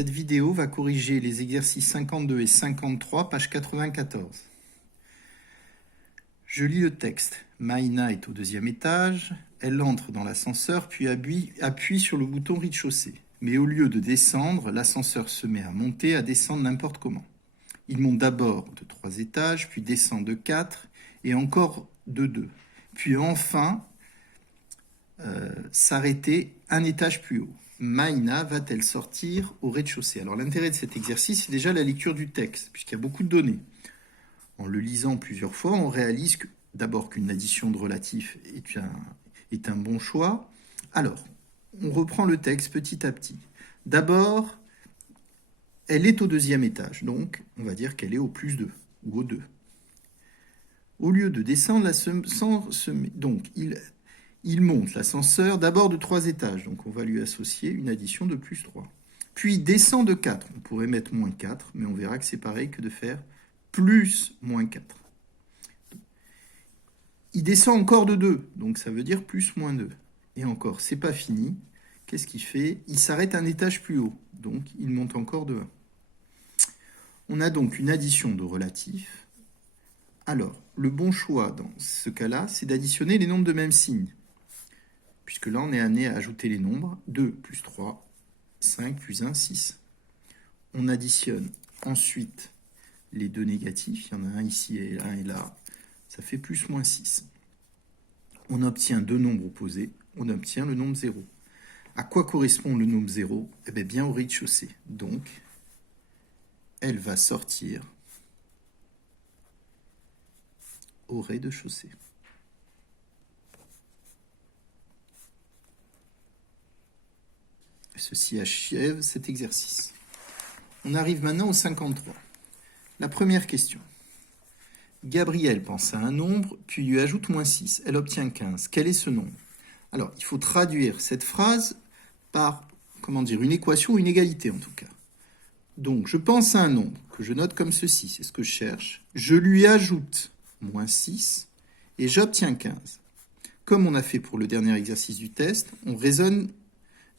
cette vidéo va corriger les exercices 52 et 53, page 94. Je lis le texte. Maïna est au 2e étage. Elle entre dans l'ascenseur, puis appuie sur le bouton rez-de-chaussée. Mais au lieu de descendre, l'ascenseur se met à monter, à descendre n'importe comment. Il monte d'abord de 3 étages, puis descend de 4, et encore de 2. Puis enfin, s'arrêter un étage plus haut. Maïna va-t-elle sortir au rez-de-chaussée? Alors l'intérêt de cet exercice, c'est déjà la lecture du texte, puisqu'il y a beaucoup de données. En le lisant plusieurs fois, on réalise d'abord qu'une addition de relatifs est un bon choix. Alors, on reprend le texte petit à petit. D'abord, elle est au 2e étage, donc on va dire qu'elle est au plus 2, ou au 2. Au lieu de descendre, donc il monte l'ascenseur d'abord de 3 étages, donc on va lui associer une addition de plus 3. Puis descend de 4, on pourrait mettre moins 4, mais on verra que c'est pareil que de faire plus moins 4. Il descend encore de 2, donc ça veut dire plus moins 2. Et encore, c'est pas fini. Qu'est-ce qu'il fait? Il s'arrête un étage plus haut, donc il monte encore de 1. On a donc une addition de relatifs. Alors, le bon choix dans ce cas-là, c'est d'additionner les nombres de même signe. Puisque là, on est amené à ajouter les nombres. 2 plus 3, 5 plus 1, 6. On additionne ensuite les deux négatifs. Il y en a un ici et un là. Ça fait plus moins 6. On obtient deux nombres opposés. On obtient le nombre 0. À quoi correspond le nombre 0? Eh bien au rez-de-chaussée. Donc, elle va sortir au rez-de-chaussée. Ceci achève cet exercice. On arrive maintenant au 53. La première question. Gabrielle pense à un nombre, puis lui ajoute moins 6. Elle obtient 15. Quel est ce nombre? Alors, il faut traduire cette phrase par, une équation ou une égalité en tout cas. Donc, je pense à un nombre que je note comme ceci, c'est ce que je cherche. Je lui ajoute moins 6 et j'obtiens 15. Comme on a fait pour le dernier exercice du test, on raisonne,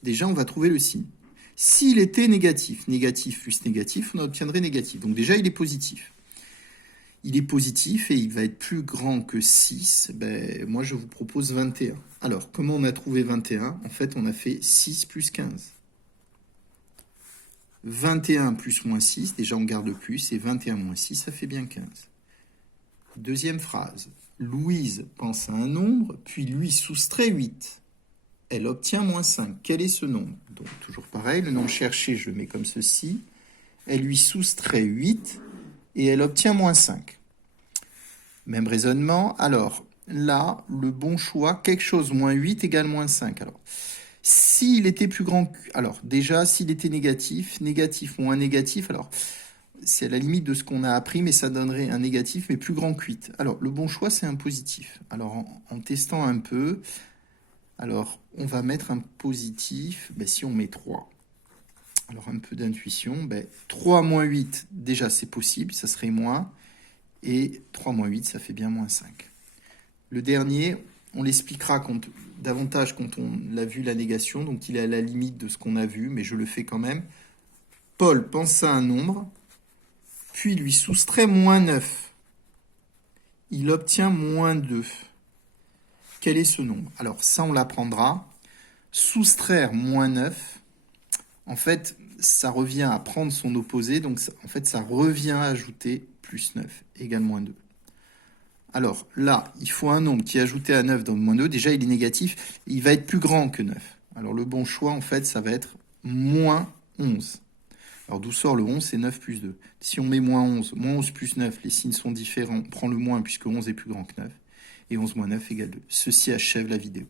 déjà on va trouver le signe. S'il était négatif, négatif plus négatif, on obtiendrait négatif. Donc déjà il est positif. Il est positif et il va être plus grand que 6. Moi je vous propose 21. Alors, comment on a trouvé 21? En fait, on a fait 6 plus 15. 21 plus moins 6, déjà on garde plus, et 21 moins 6, ça fait bien 15. Deuxième phrase. Louise pense à un nombre, puis lui soustrait 8. Elle obtient moins 5. Quel est ce nombre? Donc, toujours pareil, le nombre cherché, je le mets comme ceci. Elle lui soustrait 8 et elle obtient moins 5. Même raisonnement. Alors, là, le bon choix, quelque chose moins 8 égale moins 5. Alors, s'il était plus grand que... Alors, déjà, s'il était négatif, négatif moins négatif, alors, c'est à la limite de ce qu'on a appris, mais ça donnerait un négatif, mais plus grand que 8. Alors, le bon choix, c'est un positif. Alors, en testant un peu, alors, on va mettre un positif, si on met 3. Alors, un peu d'intuition, 3 moins 8, déjà, c'est possible, ça serait moins, et 3 moins 8, ça fait bien moins 5. Le dernier, on l'expliquera davantage quand on l'a vu la négation, donc il est à la limite de ce qu'on a vu, mais je le fais quand même. Paul pense à un nombre, puis lui soustrait moins 9. Il obtient moins 2. Quel est ce nombre? Alors ça, on l'apprendra. Soustraire moins 9, en fait, ça revient à prendre son opposé, donc en fait, ça revient à ajouter plus 9 égale moins 2. Alors là, il faut un nombre qui est ajouté à 9 dans moins 2. Déjà, il est négatif. Il va être plus grand que 9. Alors le bon choix, en fait, ça va être moins 11. Alors d'où sort le 11? C'est 9 plus 2. Si on met moins 11 plus 9, les signes sont différents. On prend le moins puisque 11 est plus grand que 9. Et 11 moins 9 égale 2. Ceci achève la vidéo.